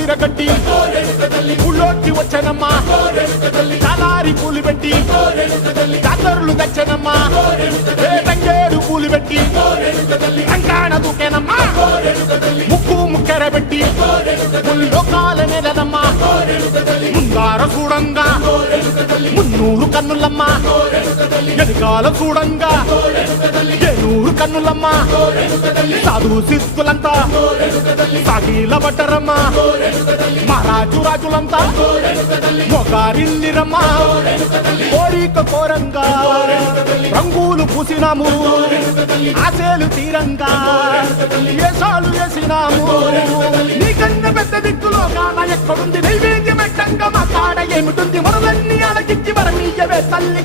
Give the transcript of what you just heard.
విరగట్టి ఊళ్ళోకి వచ్చనమ్మా చాలారి పూలు పెట్టి జాతరులు తెచ్చనమ్మా తంగేడు పూలు పెట్టి రంగాణ దూకేనమ్మా ముక్కు ముక్కెర పెట్టి ముల్లోకాల నెలనమ్మా ముందార చూడంగా మున్నూరు కన్నులమ్మా ఎనకాల చూడంగా ఏనూరు కన్నులమ్మా సాధు సిద్ధులంతా సాగిల పట్టరమ్మా మహారాజు రాజులంతా మొగారిల్లిరమ్మా కోరిక కోరంగా రంగులు పూసినాము ఆశలు తీరంగా ఏసాలు వేసినాము నీకన్నా పెద్ద దిక్కులో కాన ఎక్కడుంది నైవేద్యం పెట్టంగా మా కాడ ఏమిటుంది మనలన్నీ అలకించి మరమీయవే తల్లి